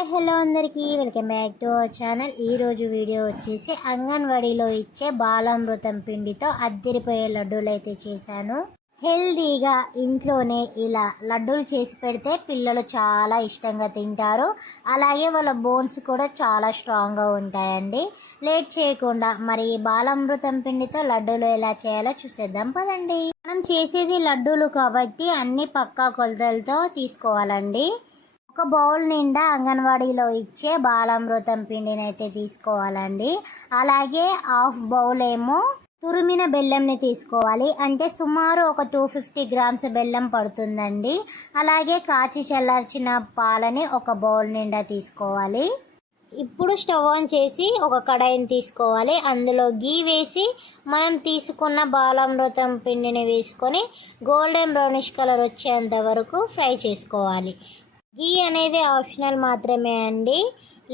Hi hello అందరికీ. Welcome back to our channel. ఈరోజు video వచ్చేసి అంగన్వాడీలో ఇచ్చే బాలామృతం పిండితో అద్దరిపోయే లడ్డూలు అయితే చేశాను. హెల్దీగా ఇంట్లోనే ఇలా లడ్డూలు చేసి పెడితే పిల్లలు చాలా ఇష్టంగా తింటారు. అలాగే వాళ్ళ బోన్స్ కూడా చాలా స్ట్రాంగ్గా ఉంటాయండి. లేట్ చేయకుండా మరి బాలామృతం పిండితో లడ్డూలు ఎలా చేయాలో చూసేద్దాం పదండి. మనం చేసేది లడ్డూలు కాబట్టి అన్ని పక్కా కొలతలతో తీసుకోవాలండి. ఒక బౌల్ నిండా అంగన్వాడీలో ఇచ్చే బాలామృతం పిండిని అయితే తీసుకోవాలండి. అలాగే హాఫ్ బౌల్ ఏమో తురిమిన బెల్లంని తీసుకోవాలి. అంటే సుమారు ఒక టూ ఫిఫ్టీ గ్రామ్స్ బెల్లం పడుతుందండి. అలాగే కాచి చల్లార్చిన పాలని ఒక బౌల్ నిండా తీసుకోవాలి. ఇప్పుడు స్టవ్ ఆన్ చేసి ఒక కడాయిని తీసుకోవాలి. అందులో గీ వేసి మనం తీసుకున్న బాలామృతం పిండిని వేసుకొని గోల్డెన్ బ్రౌనిష్ కలర్ వచ్చేంత వరకు ఫ్రై చేసుకోవాలి. గీ అనేది ఆప్షనల్ మాత్రమే అండి.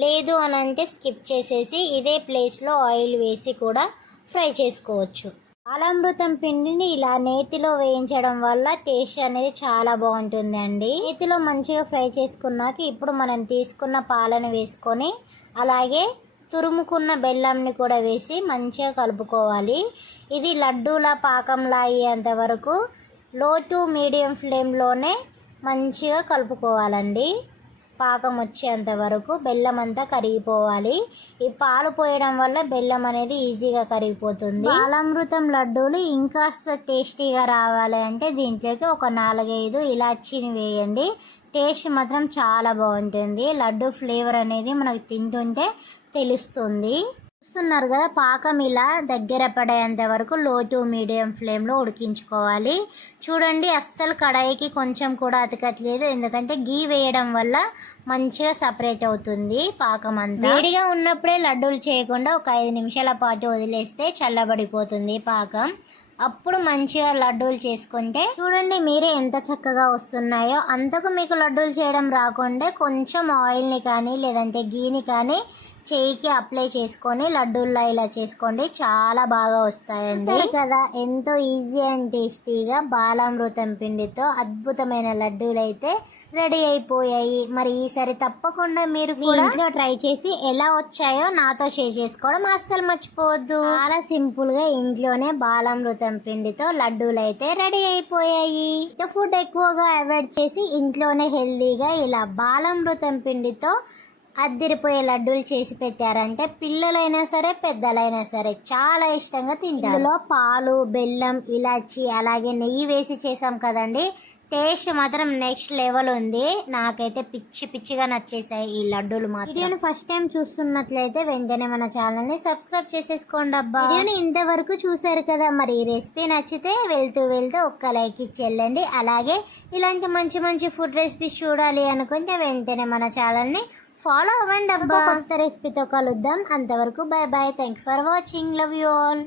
లేదు అని అంటే స్కిప్ చేసేసి ఇదే ప్లేస్లో ఆయిల్ వేసి కూడా ఫ్రై చేసుకోవచ్చు. ఆలామృతం పిండిని ఇలా నేతిలో వేయించడం వల్ల టేస్ట్ అనేది చాలా బాగుంటుంది అండి. నేతిలో మంచిగా ఫ్రై చేసుకున్నాక ఇప్పుడు మనం తీసుకున్న పాలను వేసుకొని అలాగే తురుముకున్న బెల్లంని కూడా వేసి మంచిగా కలుపుకోవాలి. ఇది లడ్డూల పాకంలా అయ్యేంత వరకు లో టు మీడియం ఫ్లేమ్లోనే మంచిగా కలుపుకోవాలండి. పాకం వచ్చేంత వరకు బెల్లం అంతా కరిగిపోవాలి. ఈ పాలు పోయడం వల్ల బెల్లం అనేది ఈజీగా కరిగిపోతుంది. బాలామృతం లడ్డూలు ఇంకాస్త టేస్టీగా రావాలి అంటే దీంట్లోకి ఒక నాలుగైదు ఇలాచీని వేయండి. టేస్ట్ మాత్రం చాలా బాగుంటుంది. లడ్డు ఫ్లేవర్ అనేది మనకు తింటుంటే తెలుస్తుంది. చూస్తున్నారు కదా పాకం ఇలా దగ్గర పడేంత వరకు లో టు మీడియం ఫ్లేమ్లో ఉడికించుకోవాలి. చూడండి అస్సలు కడాయికి కొంచెం కూడా అతకట్లేదు ఎందుకంటే గీ వేయడం వల్ల మంచిగా సపరేట్ అవుతుంది పాకం అంతా వేడిగా ఉన్నప్పుడే లడ్డూలు చేయకుండా ఒక ఐదు నిమిషాల పాటు వదిలేస్తే చల్లబడిపోతుంది పాకం. అప్పుడు మంచిగా లడ్డూలు చేసుకుంటే చూడండి మీరే ఎంత చక్కగా వస్తున్నాయో. అంతకు మీకు లడ్డూలు చేయడం రాకుంటే కొంచెం ఆయిల్ని కానీ లేదంటే గీని కానీ చేయికి అప్లై చేసుకొని లడ్డూల్లో ఇలా చేసుకోండి. చాలా బాగా వస్తాయండి. కదా ఎంతో ఈజీ అండ్ టేస్టీగా బాలామృతం పిండితో అద్భుతమైన లడ్డూలు అయితే రెడీ అయిపోయాయి. మరి ఈసారి తప్పకుండా మీరు ఇంట్లో ట్రై చేసి ఎలా వచ్చాయో నాతో షేర్ చేసుకోవడం అస్సలు మర్చిపోవద్దు. చాలా సింపుల్గా ఇంట్లోనే బాలామృతం పిండితో లడ్డూలు అయితే రెడీ అయిపోయాయి. ఫుడ్ ఎక్కువగా అవాయిడ్ చేసి ఇంట్లోనే హెల్దీగా ఇలా బాలమృతం పిండితో అద్దరిపోయే లడ్డూలు చేసి పెట్టారంటే పిల్లలైనా సరే పెద్దలైనా సరే చాలా ఇష్టంగా తింటారు. ఇందులో పాలు బెల్లం ఇలాచి అలాగే నెయ్యి వేసి చేసాం కదండి. టేస్ట్ మాత్రం నెక్స్ట్ లెవెల్ ఉంది. నాకైతే పిచ్చి పిచ్చిగా నచ్చేసాయి ఈ లడ్డూలు మాత్రం. వీడియోని ఫస్ట్ టైం చూస్తున్నట్లయితే వెంటనే మన ఛానల్ని సబ్స్క్రైబ్ చేసేసుకోండి అబ్బా. వీడియోని ఇంతవరకు చూసారు కదా మరి ఈ రెసిపీ నచ్చితే వెళ్తూ వెళ్తూ ఒక్క లైక్ ఇచ్చి వెళ్ళండి అలాగే ఇలాంటి మంచి మంచి ఫుడ్ రెసిపీస్ చూడాలి అనుకుంటే వెంటనే మన ఛానల్ని ఫాలో అవ్వండి అబ్బా. కొత్త రెసిపీతో కలుద్దాం. అంతవరకు bye bye thank for watching love you all